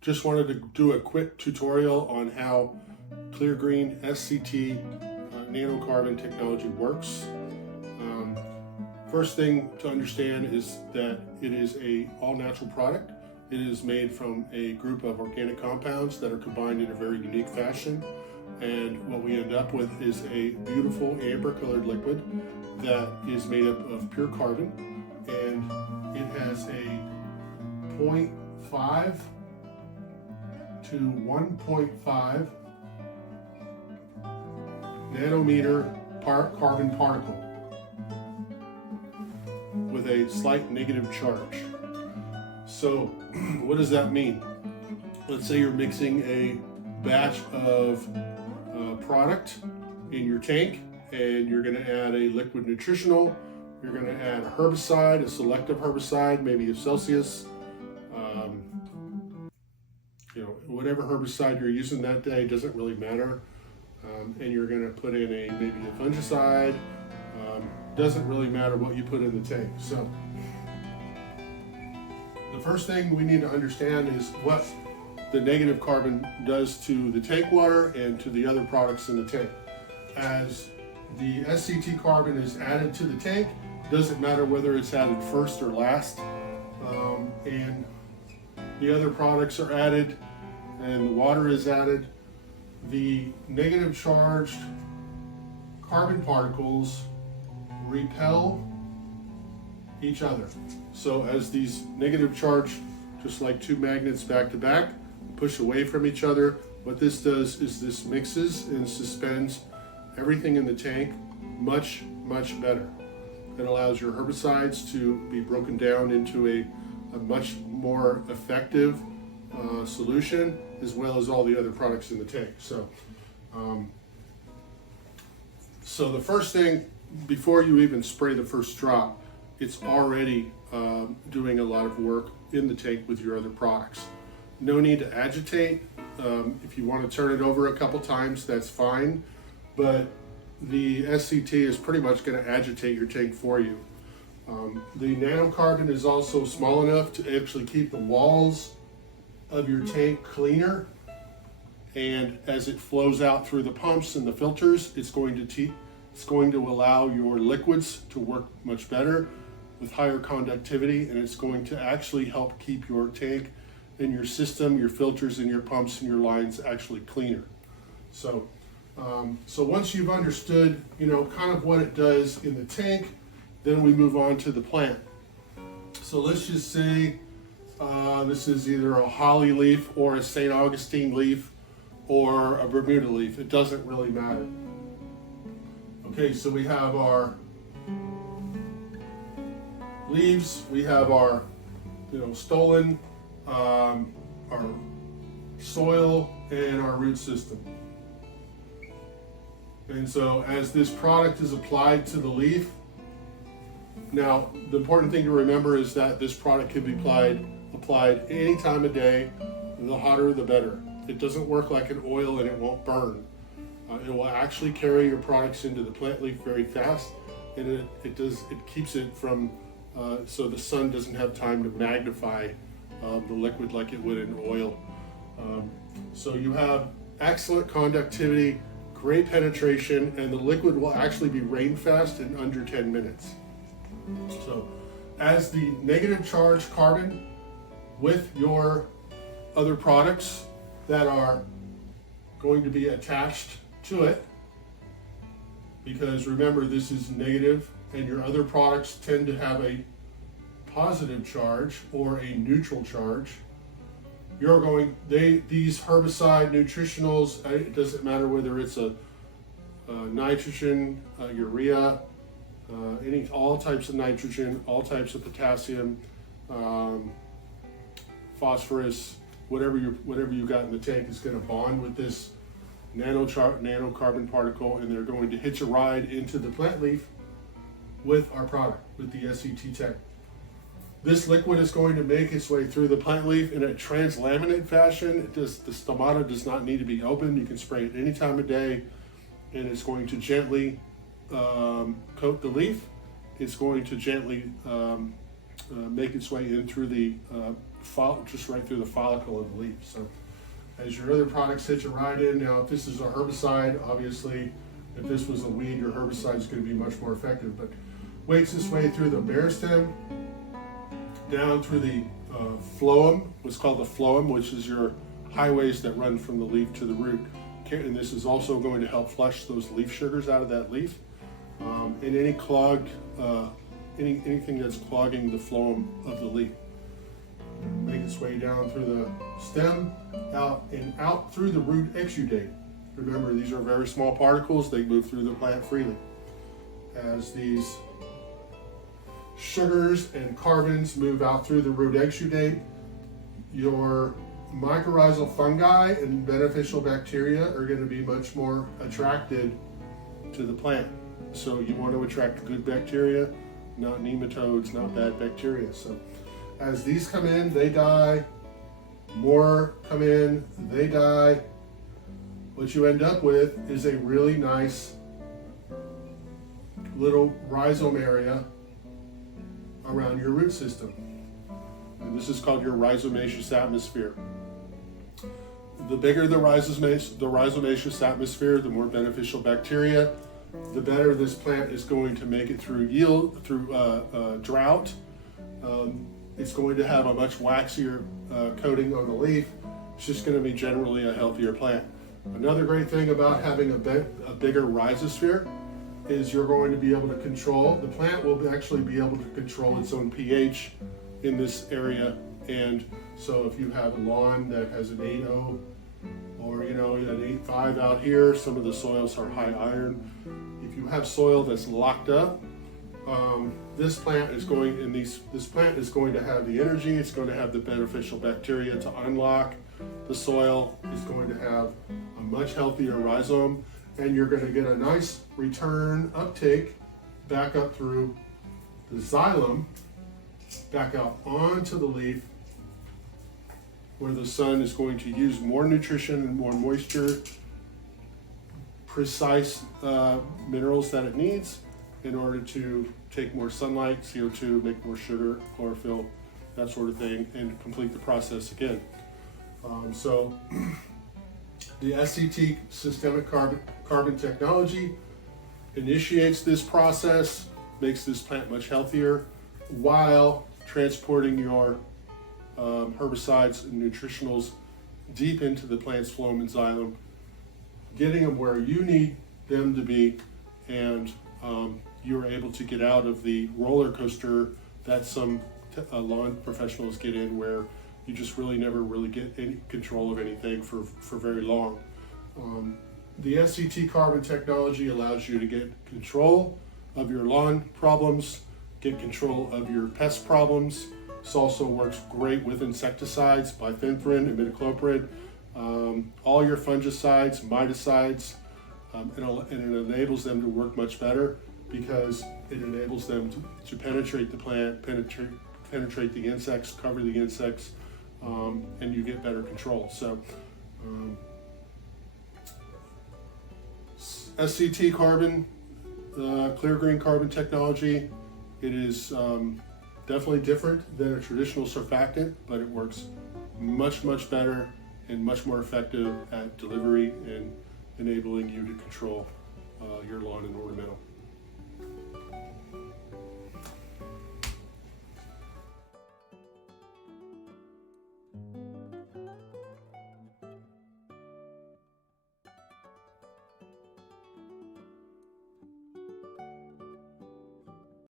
Just wanted to do a quick tutorial on how Cleargreen SCT nanocarbon technology works. First thing to understand is that it is a all-natural product. It is made from a group of organic compounds that are combined in a very unique fashion. And what we end up with is a beautiful amber-colored liquid that is made up of pure carbon, and it has a 0.5 to 1.5 nanometer carbon particle with a slight negative charge. So what does that mean? Let's say you're mixing a batch of product in your tank, and you're going to add a liquid nutritional, you're going to add a herbicide, a selective herbicide, maybe a Celsius, whatever herbicide you're using that day, doesn't really matter. And you're going to put in maybe a fungicide. Doesn't really matter what you put in the tank. So the first thing we need to understand is what the negative carbon does to the tank water and to the other products in the tank. As the SCT carbon is added to the tank, doesn't matter whether it's added first or last, and the other products are added and the water is added, the negative charged carbon particles repel each other. So as these negative charge, just like two magnets back to back, push away from each other, what this does is this mixes and suspends everything in the tank much better. It allows your herbicides to be broken down into a much more effective solution, as well as all the other products in the tank. So the first thing, before you even spray the first drop, it's already doing a lot of work in the tank with your other products. No need to agitate. If you want to turn it over a couple times, that's fine, but the SCT is pretty much going to agitate your tank for you. The nanocarbon is also small enough to actually keep the walls of your tank cleaner, and as it flows out through the pumps and the filters, it's going to allow your liquids to work much better with higher conductivity, and it's going to actually help keep your tank and your system, your filters and your pumps and your lines actually cleaner. So once you've understood, kind of what it does in the tank, then we move on to the plant. So let's just say this is either a holly leaf or a St. Augustine leaf or a Bermuda leaf. It doesn't really matter. Okay, so we have our leaves, we have our stolon, our soil, and our root system. And so as this product is applied to the leaf, now the important thing to remember is that this product can be applied any time of day. The hotter the better. It doesn't work like an oil and it won't burn. It will actually carry your products into the plant leaf very fast, and it keeps it from so the sun doesn't have time to magnify the liquid like it would in oil. So you have excellent conductivity, great penetration, and the liquid will actually be rain fast in under 10 minutes. So as the negative charge carbon with your other products that are going to be attached to it, because remember this is negative and your other products tend to have a positive charge or a neutral charge, these herbicide nutritionals, it doesn't matter whether it's a nitrogen, urea, all types of nitrogen, all types of potassium, phosphorus, whatever you got in the tank is going to bond with this nanocarbon particle, and they're going to hitch a ride into the plant leaf with our product, with the SCT tank. This liquid is going to make its way through the plant leaf in a translaminate fashion. The stomata does not need to be open. You can spray it any time of day, and it's going to gently coat the leaf. It's going to gently make its way in through the just right through the follicle of the leaf. So as your other products hit you right in. Now, if this is a herbicide, obviously, if this was a weed, your herbicide is going to be much more effective. But wakes its way through the bare stem, down through the phloem, what's called the phloem, which is your highways that run from the leaf to the root. And this is also going to help flush those leaf sugars out of that leaf. And any clogged, anything that's clogging the phloem of the leaf. Make its way down through the stem, out through the root exudate. Remember, these are very small particles. They move through the plant freely. As these sugars and carbons move out through the root exudate, your mycorrhizal fungi and beneficial bacteria are going to be much more attracted to the plant. So you want to attract good bacteria, not nematodes, not bad bacteria. So as these come in, they die. More come in, they die. What you end up with is a really nice little rhizome area around your root system. And this is called your rhizomaceous atmosphere. The bigger the rhizomaceous atmosphere, the more beneficial bacteria, the better this plant is going to make it through yield, through drought. It's going to have a much waxier coating on the leaf. It's just going to be generally a healthier plant. Another great thing about having a bigger rhizosphere is you're going to be able to control, the plant will actually be able to control its own pH in this area. And so if you have a lawn that has an 8.0 or an 8.5 out here, some of the soils are high iron. If you have soil that's locked up, this plant is going to have the energy, it's going to have the beneficial bacteria to unlock. The soil is going to have a much healthier rhizome, and you're going to get a nice return uptake back up through the xylem, back out onto the leaf, where the sun is going to use more nutrition and more moisture, precise minerals that it needs in order to take more sunlight, CO2, make more sugar, chlorophyll, that sort of thing, and complete the process again. So the SCT systemic carbon technology initiates this process, makes this plant much healthier, while transporting your herbicides and nutritionals deep into the plant's phloem and xylem, getting them where you need them to be, and you're able to get out of the roller coaster that some lawn professionals get in, where you just really never really get any control of anything for very long. The SCT carbon technology allows you to get control of your lawn problems, get control of your pest problems. This also works great with insecticides, bifenthrin, imidacloprid, all your fungicides, miticides, and it enables them to work much better because it enables them to penetrate the plant, penetrate the insects, cover the insects, and you get better control. So SCT carbon, Cleargreen carbon technology, it is definitely different than a traditional surfactant, but it works much better and much more effective at delivery and enabling you to control your lawn and ornamental.